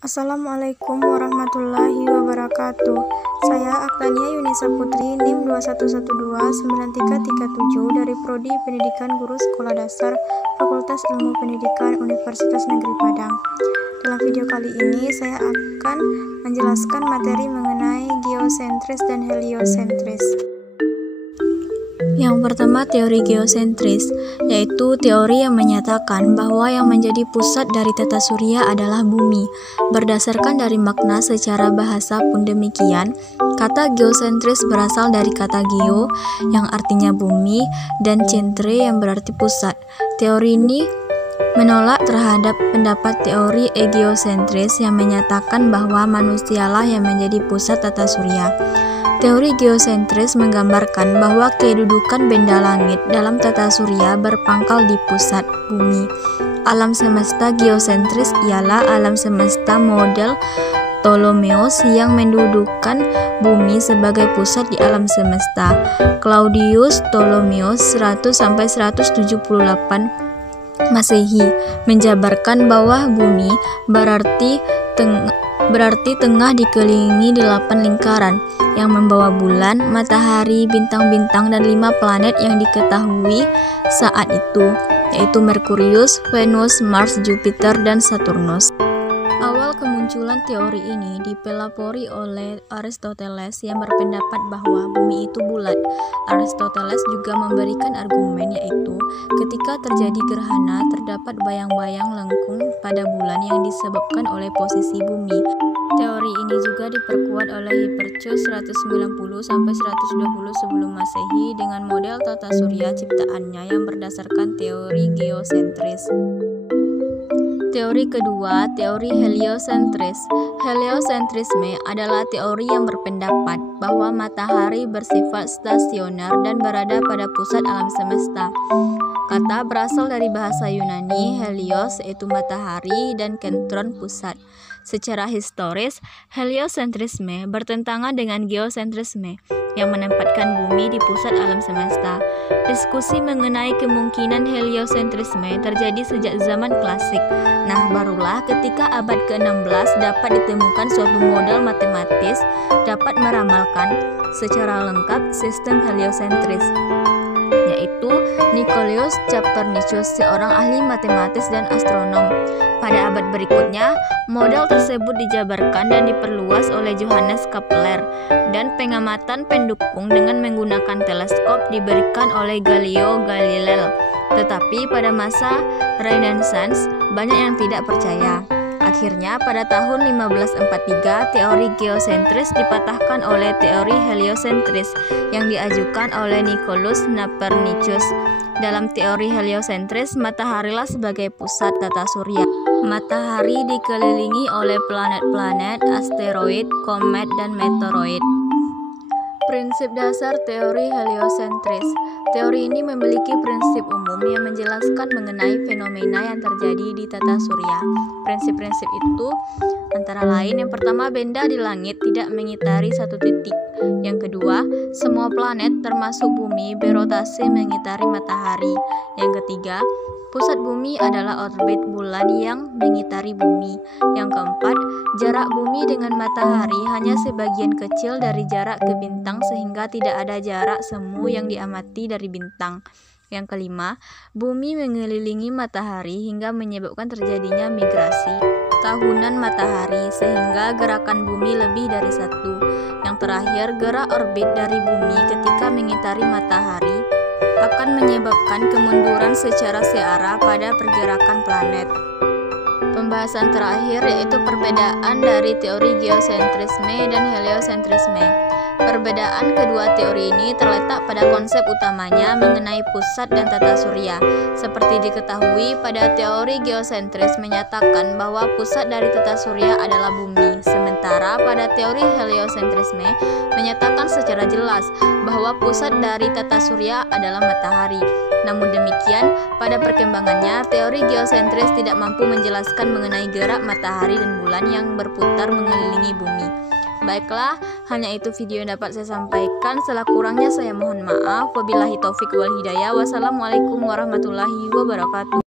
Assalamualaikum warahmatullahi wabarakatuh. Saya Aktania Yunisa Putri, NIM 21129337 dari Prodi Pendidikan Guru Sekolah Dasar Fakultas Ilmu Pendidikan Universitas Negeri Padang. Dalam video kali ini saya akan menjelaskan materi mengenai geosentris dan heliosentris. Yang pertama, teori geosentris, yaitu teori yang menyatakan bahwa yang menjadi pusat dari tata surya adalah bumi. Berdasarkan dari makna secara bahasa pun demikian, kata geosentris berasal dari kata geo yang artinya bumi dan centre yang berarti pusat. Teori ini menolak terhadap pendapat teori egeosentris yang menyatakan bahwa manusialah yang menjadi pusat tata surya. Teori geosentris menggambarkan bahwa kedudukan benda langit dalam tata surya berpangkal di pusat bumi. Alam semesta geosentris ialah alam semesta model Ptolemeus yang mendudukan bumi sebagai pusat di alam semesta. Claudius Ptolemeus 100-178 Masehi menjabarkan bahwa bumi berarti tengah dikelilingi 8 lingkaran yang membawa bulan, matahari, bintang-bintang, dan 5 planet yang diketahui saat itu, yaitu Merkurius, Venus, Mars, Jupiter, dan Saturnus. Awal kemunculan teori ini dipelopori oleh Aristoteles yang berpendapat bahwa bumi itu bulat. Aristoteles juga memberikan argumen, yaitu ketika terjadi gerhana terdapat bayang-bayang lengkung pada bulan yang disebabkan oleh posisi bumi. Teori ini juga diperkuat oleh Hipparchus 190-120 sebelum Masehi dengan model tata surya ciptaannya yang berdasarkan teori geosentris. Teori kedua, teori heliosentris. Heliosentrisme adalah teori yang berpendapat bahwa matahari bersifat stasioner dan berada pada pusat alam semesta. Kata berasal dari bahasa Yunani, helios yaitu matahari dan kentron pusat. Secara historis, heliosentrisme bertentangan dengan geosentrisme yang menempatkan bumi di pusat alam semesta. Diskusi mengenai kemungkinan heliosentrisme terjadi sejak zaman klasik. Nah, barulah ketika abad ke-16 dapat ditemukan suatu model matematis dapat meramalkan secara lengkap sistem heliosentris, yaitu Nicolaus Copernicus, seorang ahli matematis dan astronom. Pada abad berikutnya, model tersebut dijabarkan dan diperluas oleh Johannes Kepler, dan pengamatan pendukung dengan menggunakan teleskop diberikan oleh Galileo Galilei. Tetapi pada masa Renaissance, banyak yang tidak percaya. Akhirnya pada tahun 1543, teori geosentris dipatahkan oleh teori heliosentris yang diajukan oleh Nicolaus Copernicus. Dalam teori heliosentris, mataharilah sebagai pusat tata surya. Matahari dikelilingi oleh planet-planet, asteroid, komet, dan meteoroid. Prinsip dasar teori heliosentris. Teori ini memiliki prinsip umum yang menjelaskan mengenai fenomena yang terjadi di tata surya. Prinsip-prinsip itu antara lain, yang pertama, benda di langit tidak mengitari satu titik. Yang kedua, semua planet termasuk bumi berotasi mengitari matahari. Yang ketiga, pusat bumi adalah orbit bulan yang mengitari bumi. Yang keempat, jarak bumi dengan matahari hanya sebagian kecil dari jarak ke bintang sehingga tidak ada jarak semu yang diamati dari bintang. Yang kelima, bumi mengelilingi matahari hingga menyebabkan terjadinya migrasi tahunan matahari sehingga gerakan bumi lebih dari satu. Yang terakhir, gerak orbit dari bumi ketika mengitari matahari akan menyebabkan kemunduran secara searah pada pergerakan planet. Pembahasan terakhir yaitu perbedaan dari teori geosentrisme dan heliosentrisme. Perbedaan kedua teori ini terletak pada konsep utamanya mengenai pusat dan tata surya. Seperti diketahui, pada teori geosentris menyatakan bahwa pusat dari tata surya adalah bumi, sementara pada teori heliosentrisme menyatakan secara jelas bahwa pusat dari tata surya adalah matahari. Namun demikian, pada perkembangannya, teori geosentris tidak mampu menjelaskan mengenai gerak matahari dan bulan yang berputar mengelilingi bumi. Baiklah, hanya itu video yang dapat saya sampaikan. Salah kurangnya saya mohon maaf. Wabillahi taufik wal hidayah. Wassalamualaikum warahmatullahi wabarakatuh.